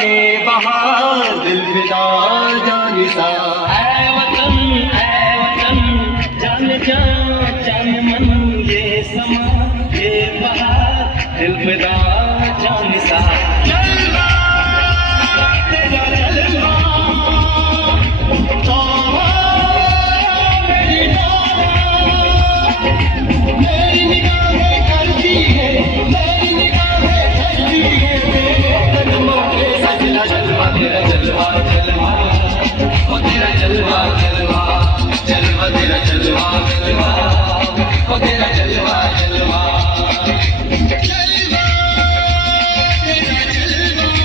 ये बहार दिल फिदा जानिसा। ऐ वतन जान जा जान मन ये समा ये बहार दिल फिदा जानिसा। जलवा तेरा जलवा मेरी निगाहें करती है, मेरी निगाहें करती है तेरे कदमों के सजना। जलवा तेरा जलवा जलवा ओ तेरा जलवा जलवा जलवा तेरा जलवा जलवा ओ तेरा जलवा जलवा। जलवा तेरा जलवा